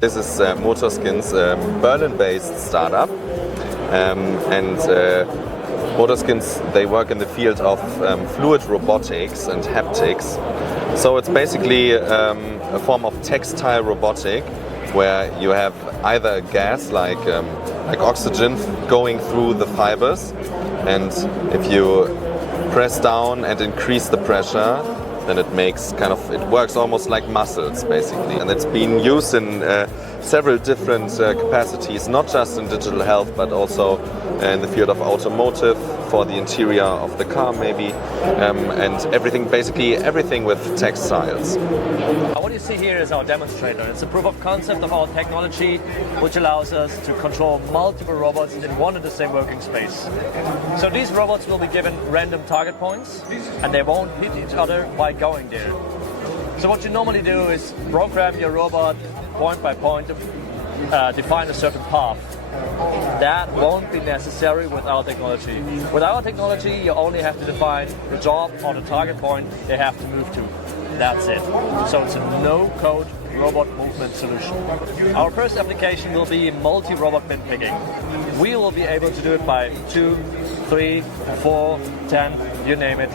This is Motorskins, a Berlin-based startup, and Motorskins, they work in the field of fluid robotics and haptics. So it's basically a form of textile robotic where you have either a gas like oxygen going through the fibers, and if you press down and increase the pressure, then it works almost like muscles basically. And it's been used in several different capacities, not just in digital health, but also in the field of automotive, for the interior of the car maybe, and basically everything with textiles. What you see here is our demonstrator. It's a proof of concept of our technology, which allows us to control multiple robots in one and the same working space. So these robots will be given random target points, and they won't hit each other by going there. So what you normally do is program your robot point by point to define a certain path. That won't be necessary with our technology. With our technology, you only have to define the job or the target point they have to move to. That's it. So it's a no-code robot movement solution. Our first application will be multi-robot bin picking. We will be able to do it by 2, 3, 4, 10, you name it.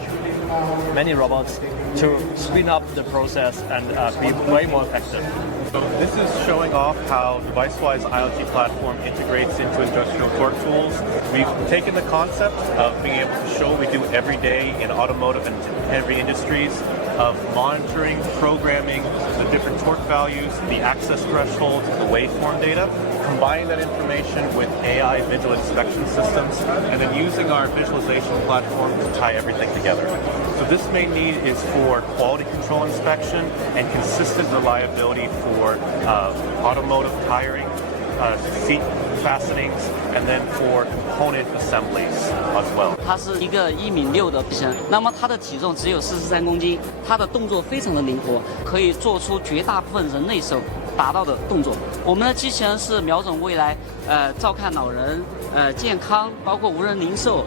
Many robots to speed up the process and be way more effective. So this is showing off how DeviceWise IoT platform integrates into industrial torque tools. We've taken the concept of being able to show what we do every day in automotive and heavy industries, of monitoring, programming the different torque values, the access thresholds, the waveform data, combining that information with AI visual inspection systems, and then using our visualization platform to tie everything together. So this main need is for quality control inspection and consistent reliability for automotive tiring, seat fastenings, and then for component assemblies as well. 它是一个1.6米的机器人，那么它的体重只有43公斤，它的动作非常的灵活，可以做出绝大部分人类手达到的动作。我们的机器人是瞄准未来，照看老人，健康，包括无人零售，